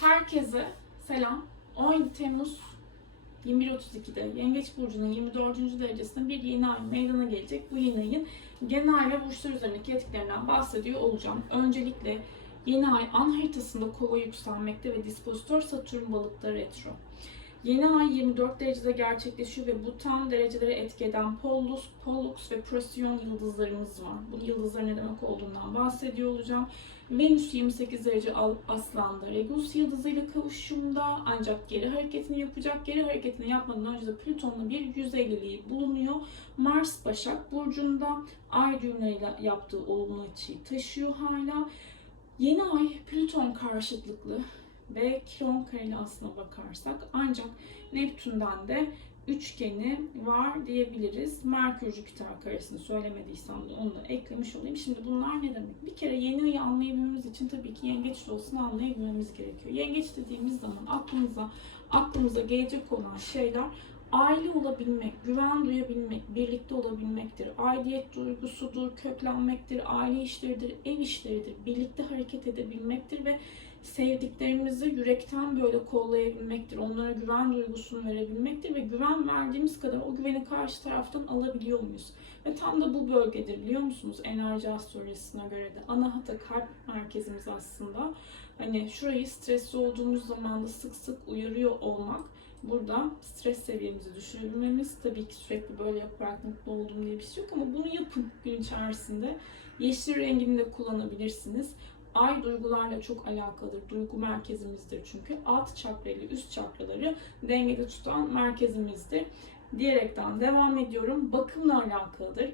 Herkese selam. 17 Temmuz 21.32'de Yengeç Burcu'nun 24. derecesinde bir yeni ay meydana gelecek. Bu yeni ayın genel ve burçlar üzerindeki etkilerinden bahsediyor olacağım. Öncelikle yeni ay an haritasında kova yükselmekte ve dispozitör Satürn balıkta retro. Yeni ay 24 derecede gerçekleşiyor ve bu tam dereceleri etki eden Pollux, Pollux ve Procyon yıldızlarımız var. Bu yıldızların ne demek olduğundan bahsediyor olacağım. Venüs 28 derece Aslan'da Regulus yıldızıyla kavuşumda ancak geri hareketini yapacak. Geri hareketini yapmadan önce de Plüton'la bir 150'liği bulunuyor. Mars Başak Burcu'nda ay düğümleriyle yaptığı olumlu açıyı taşıyor hala. Yeni ay Plüton karşıtlıklı ve Kiron kareli aslına bakarsak ancak Neptün'den de üçgeni var diyebiliriz. Merkür Jüpiter karesini söylemediysem de onu da eklemiş olayım. Şimdi bunlar ne demek? Bir kere yeni ayı anlayabilmemiz için tabii ki yengeç doğasını anlayabilmemiz gerekiyor. Yengeç dediğimiz zaman aklımıza aklımıza gelecek olan şeyler aile olabilmek, güven duyabilmek, birlikte olabilmektir. Aidiyet duygusudur, köklenmektir, aile işleridir, ev işleridir, birlikte hareket edebilmektir ve sevdiklerimizi yürekten böyle kollayabilmektir. Onlara güven duygusunu verebilmektir ve güven verdiğimiz kadar o güveni karşı taraftan alabiliyor muyuz? Ve tam da bu bölgedir biliyor musunuz? Enerji astrolojisine göre de. Anahata kalp merkezimiz aslında. Hani şurayı stresli olduğumuz zaman da sık sık uyarıyor olmak burada stres seviyemizi düşürebilmemiz. Tabii ki sürekli böyle yaparak mutlu oldum diye bir şey yok ama bunu yapın gün içerisinde. Yeşil rengini de kullanabilirsiniz. Ay duygularla çok alakalıdır. Duygu merkezimizdir çünkü. Alt çakra ile üst çakraları dengede tutan merkezimizdir. Diyerekten devam ediyorum. Bakımla alakalıdır.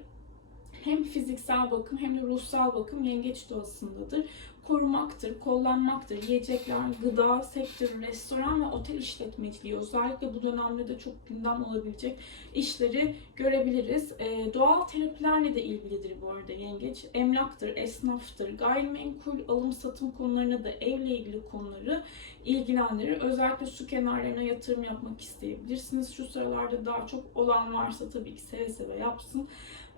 Hem fiziksel bakım hem de ruhsal bakım yengeç doğasındadır. Korumaktır, kollanmaktır. Yiyecekler, gıda sektörü, restoran ve otel işletmeciliği özellikle bu dönemde de çok gündem olabilecek işleri görebiliriz. Ee, doğal terapilerle de ilgilidir bu arada yengeç. Emlaktır, esnaftır, gayrimenkul alım satım konularına da evle ilgili konuları ilgilendirir. Özellikle su kenarlarına yatırım yapmak isteyebilirsiniz. Şu sıralarda daha çok olan varsa tabii ki seve seve yapsın.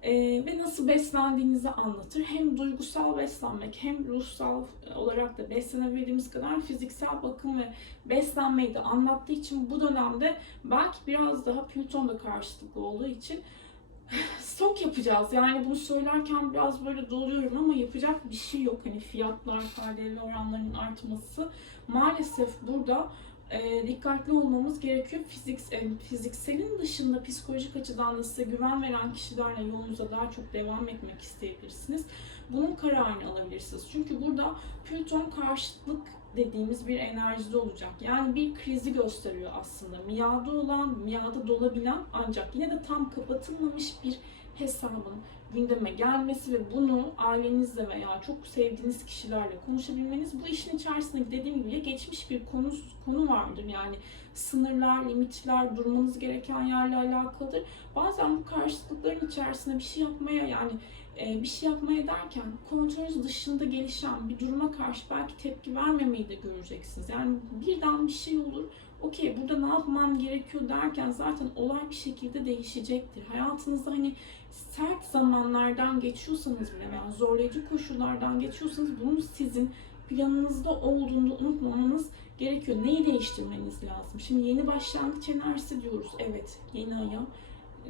Ee, ve nasıl beslendiğinizi anlatır. Hem duygusal beslenmek hem ruhsal olarak da beslenebildiğimiz kadar fiziksel bakım ve beslenmeyi de anlattığı için bu dönemde belki biraz daha Plüton'da karşılıklı olduğu için stok yapacağız. Yani bunu söylerken biraz böyle doluyorum ama yapacak bir şey yok. Hani fiyatlar, KDV oranlarının artması maalesef burada e, dikkatli olmamız gerekiyor. Fizik, e, fizikselin dışında psikolojik açıdan da size güven veren kişilerle yolunuza daha çok devam etmek isteyebilirsiniz. Bunun kararını alabilirsiniz. Çünkü burada Plüton karşıtlık dediğimiz bir enerjide olacak. Yani bir krizi gösteriyor aslında. Miadı olan, miadı dolabilen ancak yine de tam kapatılmamış bir hesabın gündeme gelmesi ve bunu ailenizle veya çok sevdiğiniz kişilerle konuşabilmeniz bu işin içerisinde dediğim gibi geçmiş bir konu konu vardır yani sınırlar, limitler, durmanız gereken yerle alakalıdır. Bazen bu karşıtlıkların içerisinde bir şey yapmaya yani e, bir şey yapmaya derken kontrolünüz dışında gelişen bir duruma karşı belki tepki vermemeyi de göreceksiniz. Yani birden bir şey olur. Okey burada ne yapmam gerekiyor derken zaten olay bir şekilde değişecektir. Hayatınızda hani sert zamanlardan geçiyorsanız bile veya zorlayıcı koşullardan geçiyorsanız bunun sizin planınızda olduğunu unutmamanız gerekiyor. Neyi değiştirmeniz lazım? Şimdi yeni başlangıç enerjisi diyoruz. Evet, yeni aya.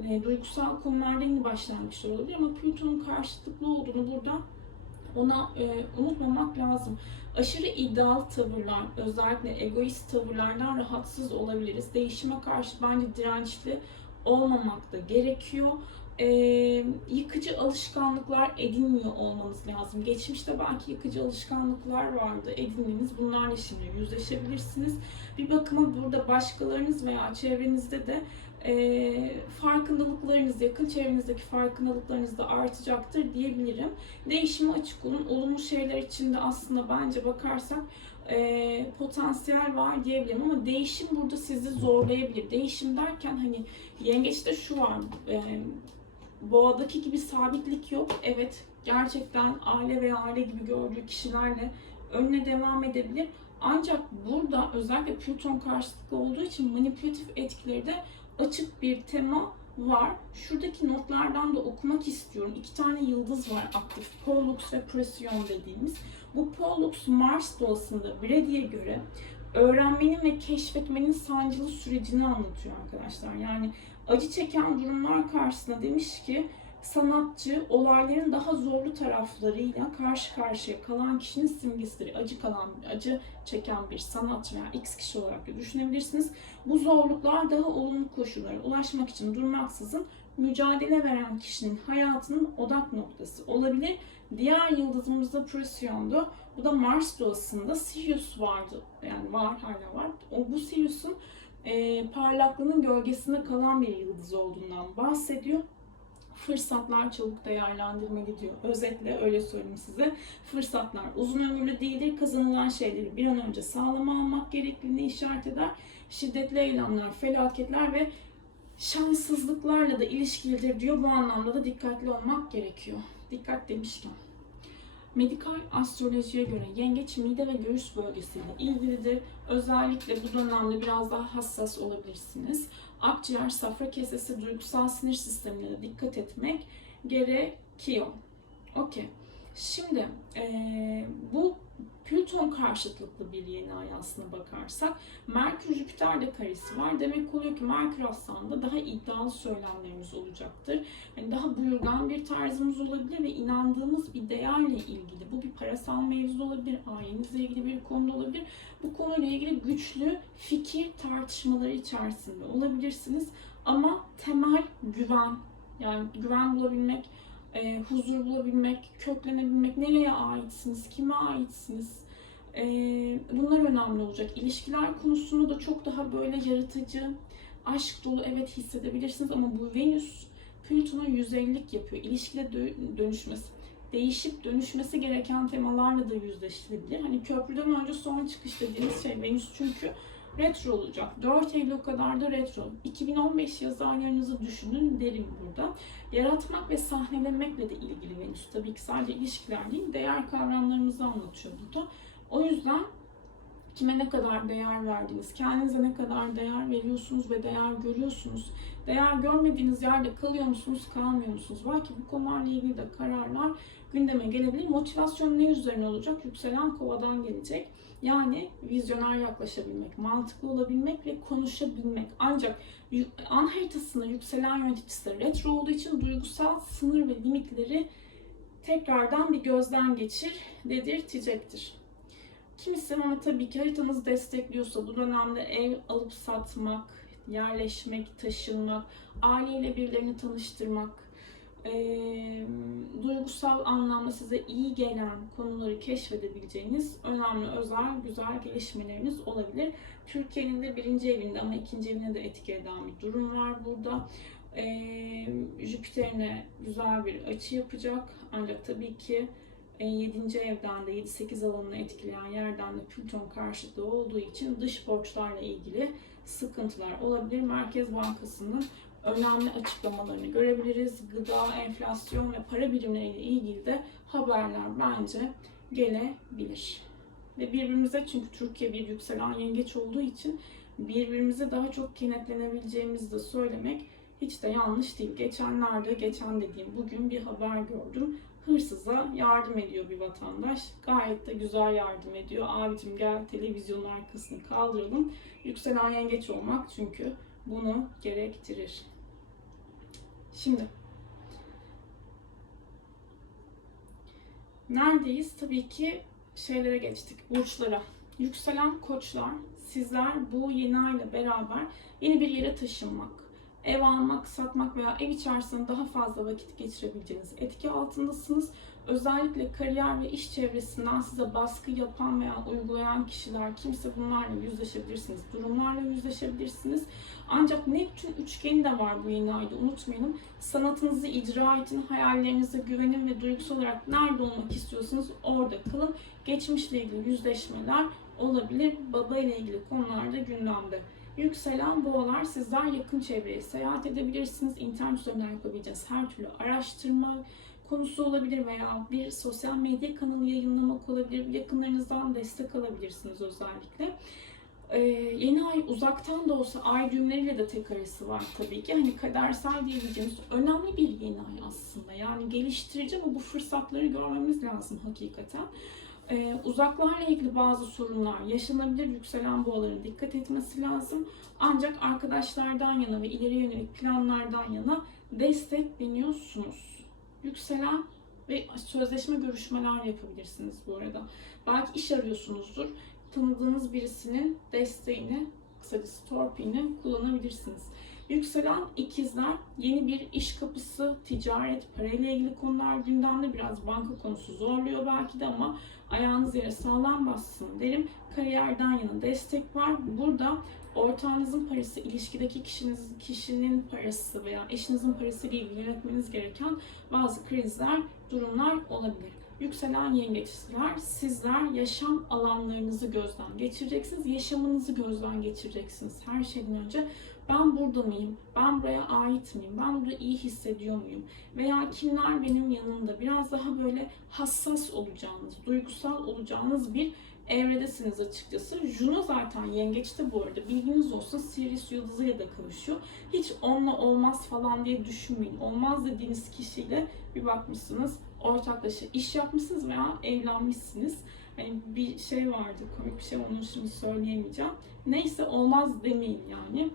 E, duygusal konularda yeni başlangıçlar olabilir ama Plüton'un karşıtlıklı olduğunu burada ona e, unutmamak lazım. Aşırı iddialı tavırlar, özellikle egoist tavırlardan rahatsız olabiliriz. Değişime karşı bence dirençli olmamak da gerekiyor. E, yıkıcı alışkanlıklar edinmiyor olmanız lazım. Geçmişte belki yıkıcı alışkanlıklar vardı, edindiğiniz bunlarla şimdi yüzleşebilirsiniz. Bir bakıma burada başkalarınız veya çevrenizde de e, farkındalıklarınız, yakın çevrenizdeki farkındalıklarınız da artacaktır diyebilirim. Değişime açık olun. Olumlu şeyler için de aslında bence bakarsak e, potansiyel var diyebilirim ama değişim burada sizi zorlayabilir. Değişim derken hani yengeçte şu var, e, boğadaki gibi sabitlik yok. Evet gerçekten aile veya aile gibi gördüğü kişilerle önüne devam edebilir. Ancak burada özellikle Plüton karşıtlıklı olduğu için manipülatif etkileri de açık bir tema var. Şuradaki notlardan da okumak istiyorum. İki tane yıldız var aktif. Pollux ve Procyon dediğimiz. Bu Pollux Mars doğasında Brady'ye göre öğrenmenin ve keşfetmenin sancılı sürecini anlatıyor arkadaşlar. Yani acı çeken durumlar karşısında demiş ki sanatçı olayların daha zorlu taraflarıyla karşı karşıya kalan kişinin simgesidir. Acı kalan, acı çeken bir sanatçı veya X kişi olarak da düşünebilirsiniz. Bu zorluklar daha olumlu koşullara ulaşmak için durmaksızın mücadele veren kişinin hayatının odak noktası olabilir. Diğer yıldızımız da Prosyon'du. Bu da Mars doğasında Sirius vardı. Yani var, hala var. O bu Sirius'un e, parlaklığının gölgesinde kalan bir yıldız olduğundan bahsediyor. Fırsatlar çabuk değerlendirmeli diyor. Özetle öyle söyleyeyim size. Fırsatlar uzun ömürlü değildir. Kazanılan şeyleri bir an önce sağlama almak gerektiğini işaret eder. Şiddetli eylemler, felaketler ve şanssızlıklarla da ilişkilidir diyor. Bu anlamda da dikkatli olmak gerekiyor. Dikkat demişken. Medikal astrolojiye göre yengeç mide ve göğüs bölgesiyle ilgilidir. Özellikle bu dönemde biraz daha hassas olabilirsiniz. Akciğer, safra kesesi, duygusal sinir sistemine de dikkat etmek gerekiyor. Okey. Şimdi eee, bu Plüton karşıtlıklı bir yeni ay aslına bakarsak Merkür Jüpiter de karesi var. Demek oluyor ki Merkür aslında daha iddialı söylemlerimiz olacaktır. Yani daha buyurgan bir tarzımız olabilir ve inandığımız bir değerle ilgili. Bu bir parasal mevzu olabilir, ailenizle ilgili bir konuda olabilir. Bu konuyla ilgili güçlü fikir tartışmaları içerisinde olabilirsiniz. Ama temel güven, yani güven bulabilmek, e, huzur bulabilmek, köklenebilmek, nereye aitsiniz, kime aitsiniz, bunlar önemli olacak. İlişkiler konusunda da çok daha böyle yaratıcı, aşk dolu evet hissedebilirsiniz ama bu Venüs Plüton'a 150'lik yapıyor. İlişkide dö- dönüşmesi, değişip dönüşmesi gereken temalarla da yüzleşilebilir. Hani köprüden önce son çıkış dediğimiz şey Venüs çünkü retro olacak. 4 Eylül kadar da retro. 2015 yaz aylarınızı düşünün derim burada. Yaratmak ve sahnelemekle de ilgili Venüs. Tabii ki sadece ilişkiler değil, değer kavramlarımızı anlatıyor burada. O yüzden kime ne kadar değer verdiniz, kendinize ne kadar değer veriyorsunuz ve değer görüyorsunuz, değer görmediğiniz yerde kalıyor musunuz, kalmıyor musunuz? Belki bu konularla ilgili de kararlar gündeme gelebilir. Motivasyon ne üzerine olacak? Yükselen kovadan gelecek. Yani vizyoner yaklaşabilmek, mantıklı olabilmek ve konuşabilmek. Ancak an haritasında yükselen yöneticisi retro olduğu için duygusal sınır ve limitleri tekrardan bir gözden geçir dedirtecektir. Kimisi ama tabii ki haritanızı destekliyorsa bu dönemde ev alıp satmak, yerleşmek, taşınmak, aileyle birilerini tanıştırmak, eee, duygusal anlamda size iyi gelen konuları keşfedebileceğiniz önemli, özel, güzel gelişmeleriniz olabilir. Türkiye'nin de birinci evinde ama ikinci evine de etki eden bir durum var burada. Eee Jüpiter'ine güzel bir açı yapacak. Ancak tabii ki 7. evden de 7-8 alanını etkileyen yerden de Plüton karşıtlığı olduğu için dış borçlarla ilgili sıkıntılar olabilir. Merkez Bankası'nın önemli açıklamalarını görebiliriz. Gıda, enflasyon ve para birimleriyle ilgili de haberler bence gelebilir. Ve birbirimize çünkü Türkiye bir yükselen yengeç olduğu için birbirimize daha çok kenetlenebileceğimizi de söylemek hiç de yanlış değil. Geçenlerde, geçen dediğim bugün bir haber gördüm. Hırsıza yardım ediyor bir vatandaş. Gayet de güzel yardım ediyor. Abicim gel televizyonun arkasını kaldıralım. Yükselen yengeç olmak çünkü bunu gerektirir. Şimdi neredeyiz? Tabii ki şeylere geçtik. Burçlara. Yükselen koçlar, sizler bu yeni ayla beraber yeni bir yere taşınmak, ev almak, satmak veya ev içerisinde daha fazla vakit geçirebileceğiniz etki altındasınız. Özellikle kariyer ve iş çevresinden size baskı yapan veya uygulayan kişiler kimse bunlarla yüzleşebilirsiniz. Durumlarla yüzleşebilirsiniz. Ancak Neptün üçgeni de var bu yeni ayda unutmayın. Sanatınızı icra edin, hayallerinize güvenin ve duygusal olarak nerede olmak istiyorsanız orada kalın. Geçmişle ilgili yüzleşmeler olabilir. Baba ile ilgili konularda gündemde. Yükselen boğalar sizler yakın çevreye seyahat edebilirsiniz. İnternet üzerinden yapabileceğiniz her türlü araştırma konusu olabilir veya bir sosyal medya kanalı yayınlamak olabilir. Yakınlarınızdan destek alabilirsiniz özellikle. Ee, yeni ay uzaktan da olsa ay düğümleriyle de tek arası var tabii ki. Hani kadersel diyebileceğimiz önemli bir yeni ay aslında. Yani geliştirici ama bu fırsatları görmemiz lazım hakikaten. Ee, uzaklarla ilgili bazı sorunlar yaşanabilir. Yükselen boğaların dikkat etmesi lazım. Ancak arkadaşlardan yana ve ileri yönelik planlardan yana destekleniyorsunuz. Yükselen ve sözleşme görüşmeler yapabilirsiniz bu arada. Belki iş arıyorsunuzdur. Tanıdığınız birisinin desteğini, kısacası torpilini kullanabilirsiniz. Yükselen ikizler yeni bir iş kapısı, ticaret, parayla ilgili konular gündemde biraz banka konusu zorluyor belki de ama ayağınız yere sağlam bassın derim. Kariyerden yana destek var. Burada ortağınızın parası, ilişkideki kişiniz, kişinin parası veya eşinizin parasıyla ilgili yönetmeniz gereken bazı krizler, durumlar olabilir. Yükselen yengeçler, sizler yaşam alanlarınızı gözden geçireceksiniz, yaşamınızı gözden geçireceksiniz her şeyden önce. Ben burada mıyım? Ben buraya ait miyim? Ben burada iyi hissediyor muyum? Veya kimler benim yanımda? Biraz daha böyle hassas olacağınız, duygusal olacağınız bir evredesiniz açıkçası. Juno zaten yengeçte bu arada. Bilginiz olsun Sirius yıldızıyla da kavuşuyor. Hiç onunla olmaz falan diye düşünmeyin. Olmaz dediğiniz kişiyle bir bakmışsınız ortaklaşa iş yapmışsınız veya evlenmişsiniz. Hani bir şey vardı, komik bir şey onu şimdi söyleyemeyeceğim. Neyse olmaz demeyin yani.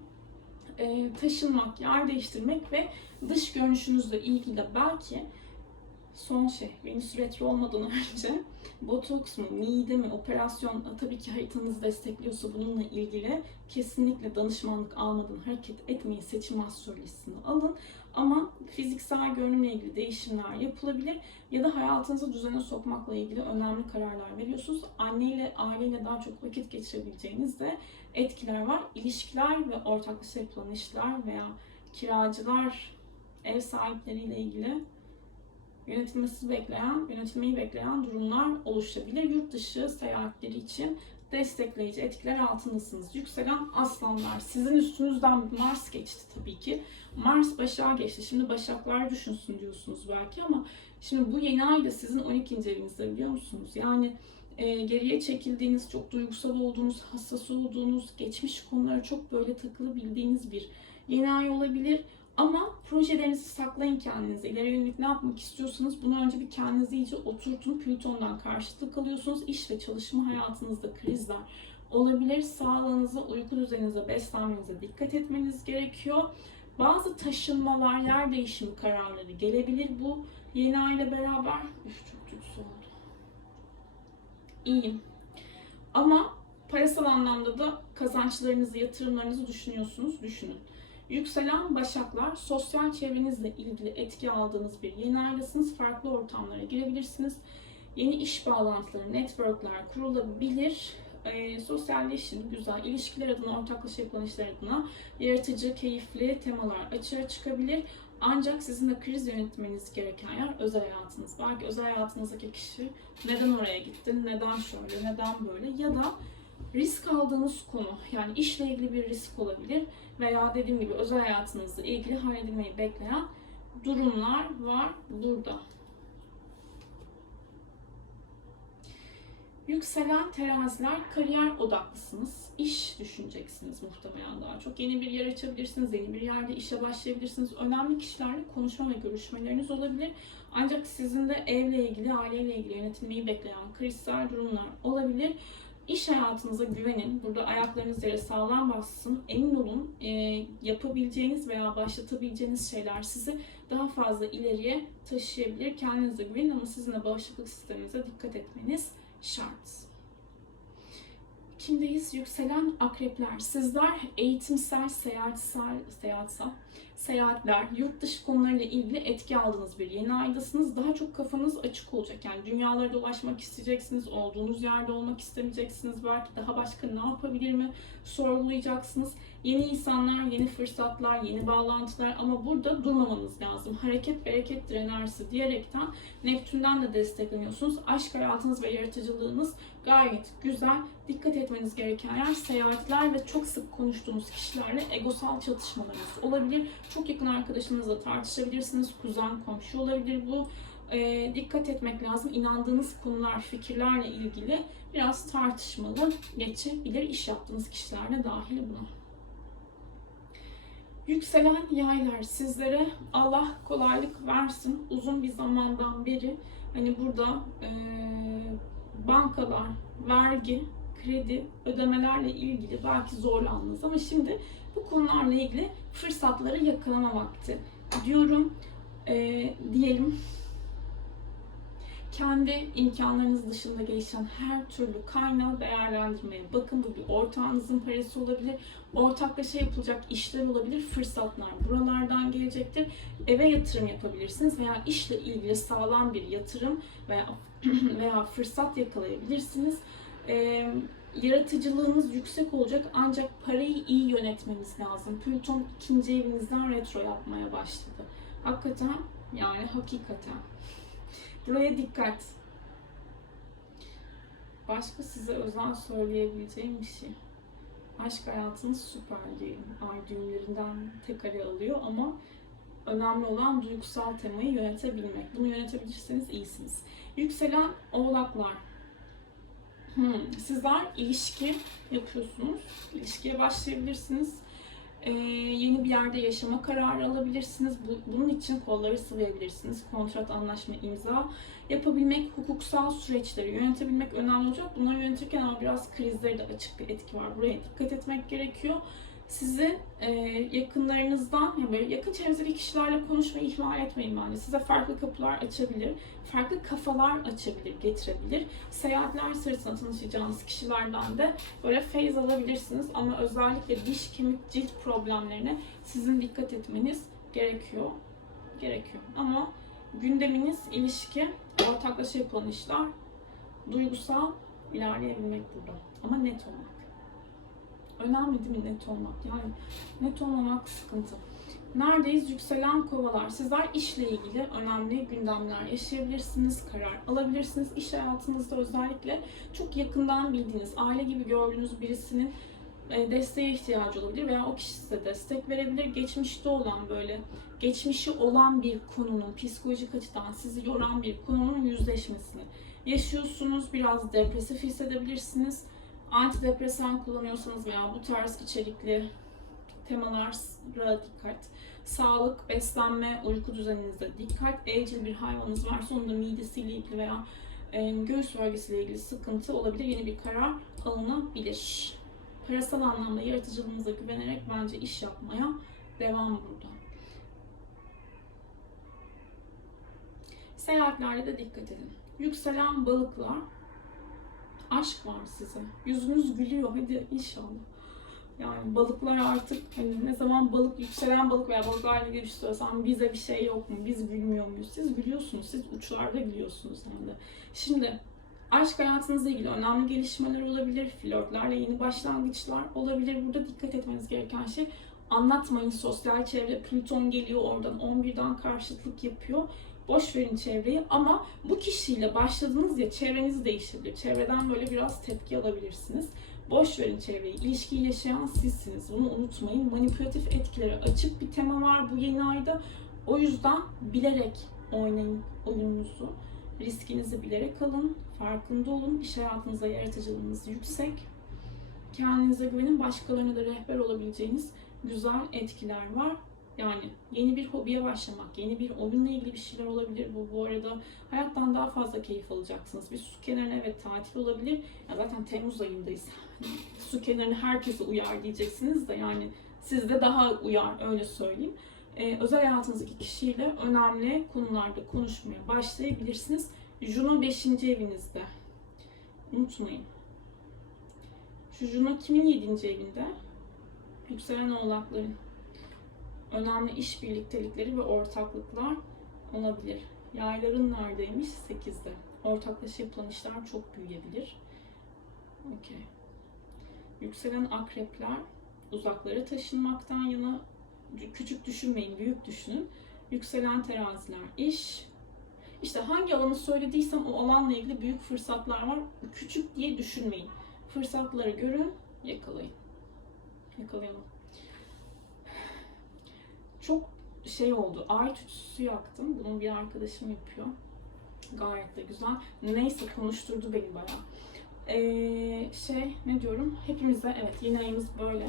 Ee, taşınmak, yer değiştirmek ve dış görünüşünüzle ilgili de belki son şey, Venüs retro olmadan önce botoks mu, mide mi, operasyon tabii ki haritanızı destekliyorsa bununla ilgili kesinlikle danışmanlık almadan hareket etmeyin. Seçim astrolojisini alın. Ama fiziksel görünümle ilgili değişimler yapılabilir ya da hayatınızı düzene sokmakla ilgili önemli kararlar veriyorsunuz. Anneyle, aileyle daha çok vakit geçirebileceğiniz de etkiler var. İlişkiler ve ortaklaşa yapılan işler veya kiracılar, ev sahipleriyle ilgili yönetilmesi bekleyen, yönetilmeyi bekleyen durumlar oluşabilir. Yurt dışı seyahatleri için destekleyici etkiler altındasınız. Yükselen aslanlar. Sizin üstünüzden Mars geçti tabii ki. Mars Başak'a geçti. Şimdi Başaklar düşünsün diyorsunuz belki ama şimdi bu yeni ay da sizin 12. evinizde biliyor musunuz? Yani e, geriye çekildiğiniz, çok duygusal olduğunuz, hassas olduğunuz, geçmiş konulara çok böyle takılı bildiğiniz bir yeni ay olabilir. Ama projelerinizi saklayın kendinize. İleri yönelik ne yapmak istiyorsanız bunu önce bir kendinize iyice oturtun. Plüton'dan karşılık alıyorsunuz. İş ve çalışma hayatınızda krizler olabilir. Sağlığınıza, uyku düzeninize, beslenmenize dikkat etmeniz gerekiyor. Bazı taşınmalar, yer değişimi kararları gelebilir bu yeni ay ile beraber. Üf çok kötü oldu. İyiyim. Ama parasal anlamda da kazançlarınızı, yatırımlarınızı düşünüyorsunuz. Düşünün. Yükselen başaklar, sosyal çevrenizle ilgili etki aldığınız bir yeni aydasınız. Farklı ortamlara girebilirsiniz. Yeni iş bağlantıları, networkler kurulabilir. E, sosyalleşin, güzel, ilişkiler adına, ortaklaşa yapılan işler adına yaratıcı, keyifli temalar açığa çıkabilir. Ancak sizin de kriz yönetmeniz gereken yer özel hayatınız. Belki özel hayatınızdaki kişi neden oraya gittin, neden şöyle, neden böyle ya da risk aldığınız konu yani işle ilgili bir risk olabilir veya dediğim gibi özel hayatınızla ilgili halledilmeyi bekleyen durumlar var burada. Yükselen teraziler kariyer odaklısınız. İş düşüneceksiniz muhtemelen daha çok. Yeni bir yer açabilirsiniz, yeni bir yerde işe başlayabilirsiniz. Önemli kişilerle konuşma ve görüşmeleriniz olabilir. Ancak sizin de evle ilgili, aileyle ilgili yönetilmeyi bekleyen krizsel durumlar olabilir. İş hayatınıza güvenin. Burada ayaklarınız yere sağlam bassın. Emin olun e, yapabileceğiniz veya başlatabileceğiniz şeyler sizi daha fazla ileriye taşıyabilir. Kendinize güvenin ama sizin de bağışıklık sisteminize dikkat etmeniz şart. Kimdeyiz? Yükselen akrepler. Sizler eğitimsel, seyahatsel, seyahatsel, seyahatler, yurt dışı konularıyla ilgili etki aldığınız bir yeni aydasınız. Daha çok kafanız açık olacak. Yani dünyalara dolaşmak isteyeceksiniz, olduğunuz yerde olmak istemeyeceksiniz. Belki daha başka ne yapabilir mi sorgulayacaksınız. Yeni insanlar, yeni fırsatlar, yeni bağlantılar ama burada durmamanız lazım. Hareket berekettir enerjisi diyerekten Neptün'den de destekleniyorsunuz. Aşk hayatınız ve yaratıcılığınız gayet güzel. Dikkat etmeniz gereken yer seyahatler ve çok sık konuştuğunuz kişilerle egosal çatışmalarınız olabilir. Çok yakın arkadaşınızla tartışabilirsiniz. Kuzen, komşu olabilir bu. E, dikkat etmek lazım. İnandığınız konular, fikirlerle ilgili biraz tartışmalı geçebilir. İş yaptığınız kişilerle dahil buna. Yükselen yaylar sizlere Allah kolaylık versin. Uzun bir zamandan beri hani burada e, bankalar, vergi, kredi, ödemelerle ilgili belki zorlandınız ama şimdi bu konularla ilgili fırsatları yakalama vakti diyorum. Ee, diyelim kendi imkanlarınız dışında gelişen her türlü kaynağı değerlendirmeye bakın. Bu bir ortağınızın parası olabilir, ortaklaşa yapılacak işler olabilir, fırsatlar buralardan gelecektir. Eve yatırım yapabilirsiniz veya işle ilgili sağlam bir yatırım veya veya fırsat yakalayabilirsiniz. Ee, yaratıcılığınız yüksek olacak ancak parayı iyi yönetmeniz lazım. Plüton ikinci evinizden retro yapmaya başladı. Hakikaten yani hakikaten. Buraya dikkat. Başka size özel söyleyebileceğim bir şey. Aşk hayatınız süper diyelim. Ay düğümlerinden tek kare alıyor ama önemli olan duygusal temayı yönetebilmek. Bunu yönetebilirseniz iyisiniz. Yükselen oğlaklar. Hmm, Sizler ilişki yapıyorsunuz. İlişkiye başlayabilirsiniz. Ee, yeni bir yerde yaşama kararı alabilirsiniz. Bu, bunun için kolları sıvayabilirsiniz. Kontrat, anlaşma, imza yapabilmek, hukuksal süreçleri yönetebilmek önemli olacak. Bunları yönetirken ama biraz krizleri de açık bir etki var. Buraya dikkat etmek gerekiyor. Sizin e, yakınlarınızdan, yani böyle yakın çevrenizdeki kişilerle konuşmayı ihmal etmeyin bence. Size farklı kapılar açabilir, farklı kafalar açabilir, getirebilir. Seyahatler sırasında tanışacağınız kişilerden de böyle feyz alabilirsiniz. Ama özellikle diş, kemik, cilt problemlerine sizin dikkat etmeniz gerekiyor. Gerekiyor. Ama gündeminiz ilişki, ortaklaşa yapılan işler, duygusal ilerleyebilmek burada. Ama net olmak. Önemli değil mi net olmak? Yani net olmamak sıkıntı. Neredeyiz? Yükselen kovalar. Sizler işle ilgili önemli gündemler yaşayabilirsiniz, karar alabilirsiniz. İş hayatınızda özellikle çok yakından bildiğiniz, aile gibi gördüğünüz birisinin e, desteğe ihtiyacı olabilir veya o kişi size destek verebilir. Geçmişte olan böyle, geçmişi olan bir konunun, psikolojik açıdan sizi yoran bir konunun yüzleşmesini yaşıyorsunuz. Biraz depresif hissedebilirsiniz antidepresan kullanıyorsanız veya bu tarz içerikli temalara dikkat. Sağlık, beslenme, uyku düzeninizde dikkat. Evcil bir hayvanınız varsa onun da midesiyle ilgili veya e, göğüs bölgesiyle ilgili sıkıntı olabilir. Yeni bir karar alınabilir. Parasal anlamda yaratıcılığınıza güvenerek bence iş yapmaya devam burada. Seyahatlerde de dikkat edin. Yükselen balıklar aşk var size. Yüzünüz gülüyor. Hadi inşallah. Yani balıklar artık hani ne zaman balık yükselen balık veya balıklarla ilgili bir bize bir şey yok mu? Biz gülmüyor muyuz? Siz gülüyorsunuz. Siz uçlarda gülüyorsunuz hem de. Şimdi aşk hayatınızla ilgili önemli gelişmeler olabilir. Flörtlerle yeni başlangıçlar olabilir. Burada dikkat etmeniz gereken şey anlatmayın sosyal çevre. Plüton geliyor oradan 11'den karşıtlık yapıyor. Boş verin çevreyi ama bu kişiyle başladınız ya çevreniz değişebilir. Çevreden böyle biraz tepki alabilirsiniz. Boş verin çevreyi. İlişkiyi yaşayan sizsiniz. Bunu unutmayın. Manipülatif etkilere açık bir tema var bu yeni ayda. O yüzden bilerek oynayın oyununuzu. Riskinizi bilerek alın. Farkında olun. İş hayatınızda yaratıcılığınız yüksek. Kendinize güvenin. Başkalarına da rehber olabileceğiniz güzel etkiler var. Yani yeni bir hobiye başlamak, yeni bir oyunla ilgili bir şeyler olabilir. Bu bu arada hayattan daha fazla keyif alacaksınız. Bir su kenarına evet tatil olabilir. Ya zaten Temmuz ayındayız. su kenarını herkese uyar diyeceksiniz de yani sizde daha uyar öyle söyleyeyim. Ee, özel hayatınızdaki kişiyle önemli konularda konuşmaya başlayabilirsiniz. Juno 5. evinizde. Unutmayın. Şu Juno kimin 7. evinde? Yükselen oğlakların önemli iş birliktelikleri ve ortaklıklar olabilir. Yayların neredeymiş? 8'de. Ortaklaşa yapılan işler çok büyüyebilir. Okey. Yükselen akrepler uzaklara taşınmaktan yana küçük düşünmeyin, büyük düşünün. Yükselen teraziler iş. İşte hangi alanı söylediysem o alanla ilgili büyük fırsatlar var. Küçük diye düşünmeyin. Fırsatları görün, yakalayın. Yakalayalım çok şey oldu. Ay tütsüsü yaktım. Bunu bir arkadaşım yapıyor. Gayet de güzel. Neyse konuşturdu beni bayağı. Ee, şey ne diyorum? Hepimize evet yeni ayımız böyle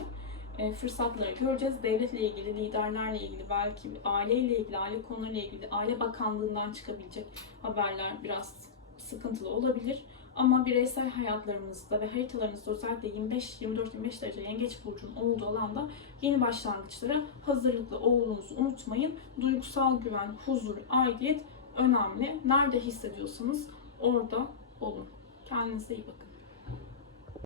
e, fırsatları göreceğiz. Devletle ilgili, liderlerle ilgili, belki aileyle ilgili, aile konularıyla ilgili, aile bakanlığından çıkabilecek haberler biraz sıkıntılı olabilir. Ama bireysel hayatlarınızda ve haritalarınızda özellikle 25, 24, 25 derece yengeç burcunun olduğu alanda yeni başlangıçlara hazırlıklı olduğunuzu unutmayın. Duygusal güven, huzur, aidiyet önemli. Nerede hissediyorsanız orada olun. Kendinize iyi bakın.